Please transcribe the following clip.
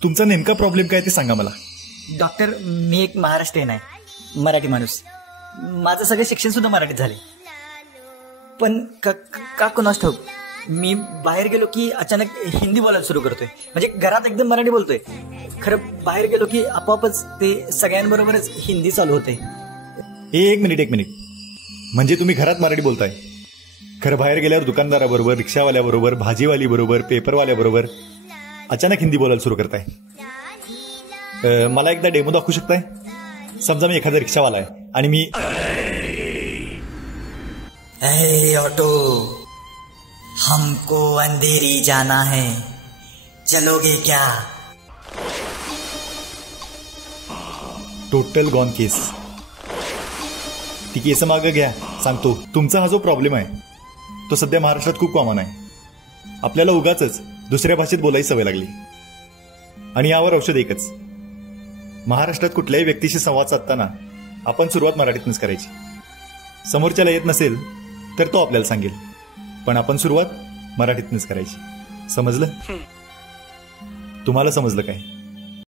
तुमचा नेमका प्रॉब्लेम काय ते सांगा मला. डॉक्टर, मी एक महाराष्ट्रीयन आहे, मराठी माणूस. माझं सगळं शिक्षण सुद्धा मराठीत झाले. पण का कुणास ठाऊक मी बाहेर गेलो की अचानक हिंदी बोलायला सुरू करतोय. म्हणजे घरात एकदम मराठी बोलतोय, खरं बाहेर गेलो की आपोआपच ते सगळ्यांबरोबरच हिंदी चालू होते. एक मिनिट. म्हणजे तुम्ही घरात मराठी बोलताय, खरं बाहेर गेल्यावर दुकानदाराबरोबर, रिक्षावाल्याबरोबर, भाजीवालीबरोबर, पेपरवाल्याबरोबर अचानक हिंदी बोलायला सुरू करताय. मला एकदा डेमो दाखवू शकताय? समजा मी एखादा रिक्षावाला आहे आणि मी ऑटो, हमको अंधेरी जाना है, चलोगे क्या? टोटल गॉन केस. ती केस मागं घ्या. सांगतो, तुमचा हा जो प्रॉब्लेम आहे तो सध्या महाराष्ट्रात खूप कॉमन आहे. आपल्याला उगाचच दुसऱ्या भाषेत बोलायची सवय लागली आणि यावर औषध एकच. महाराष्ट्रात कुठल्याही व्यक्तीशी संवाद साधताना आपण सुरुवात मराठीतूनच करायची. समोरच्याला येत नसेल तर तो आपल्याला सांगेल, पण आपण सुरुवात मराठीतूनच करायची. समजलं? तुम्हाला समजलं काय?